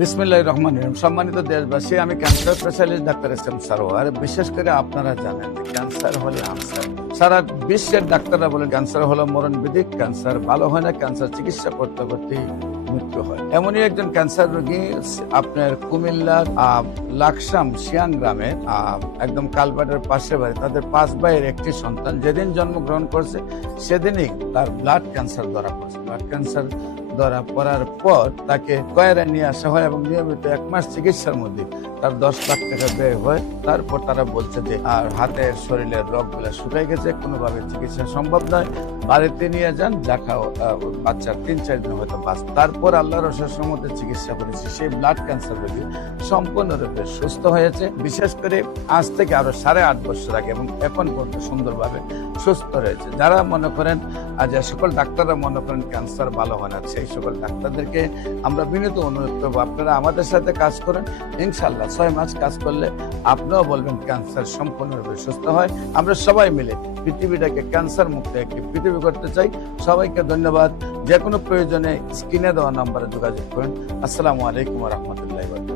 বিসমিল্লাহির রহমানির রহিম। সম্মানিত দেশবাসী, আমি cancer specialist doctor SM. Sarwar. বিশেষ করে আপনারা জানেন ক্যান্সার হলে আনসার, সারা বিশ্বের ডাক্তাররা বলেন ক্যান্সার হলো মরণবিধি, ক্যান্সার ভালো হয় না, ক্যান্সার চিকিৎসা করতে করতে মৃত্যু হয়। এমনই একজন ক্যান্সার রোগী আপনার কুমিল্লার লাকসাম শিয়াং গ্রামে, একদম কালবাটের পাশে বাড়ি। তাদের 5 ভাইয়ের একটি সন্তান যেদিন জন্মগ্রহণ করছে সেদিনই তার ব্লাড ক্যান্সার ধরা পড়ছে। ব্লাড ক্যান্সার ধরা পড়ার পর তাকে কয়রা নিয়ে আসা হয় এবং নিয়মিত 1 মাস চিকিৎসার মধ্যে তার 10 লাখ টাকা ব্যয় হয়। তারপর তারা বলছে যে আর হাতের শরীরের রগগুলা শুকাই গেছে, কোনোভাবে চিকিৎসা সম্ভব নয়, বাড়িতে নিয়ে যান, যা খাও, বাচ্চার 3-4 দিন হয়তো বাঁচবে। তারপর আল্লাহর অশেষ রহমতে চিকিৎসা করেছি, সেই ব্লাড ক্যান্সার রোগী সম্পূর্ণরূপে সুস্থ হয়েছে। বিশেষ করে আজ থেকে আরো 8.5 বছর আগে এবং এখন পর্যন্ত সুন্দরভাবে সুস্থ রয়েছে। যারা মনে করেন, যে সকল ডাক্তাররা মনে করেন ক্যান্সার ভালো হয় না, সেই সকল ডাক্তারদেরকে আমরা বিনীত অনুরোধ করবো, আপনারা আমাদের সাথে কাজ করেন। ইনশাল্লাহ 6 মাস কাজ করলে আপনিও বলবেন ক্যান্সার সম্পূর্ণরূপে সুস্থ হয়। আমরা সবাই মিলে পৃথিবীটাকে ক্যান্সার মুক্ত একটি পৃথিবী করতে চাই। সবাইকে ধন্যবাদ। যে কোনো প্রয়োজনে স্ক্রিনে দেওয়া নম্বরে যোগাযোগ করুন। আসসালামু আলাইকুম ওয়া রাহমাতুল্লাহি ওয়া বারাকাতুহু।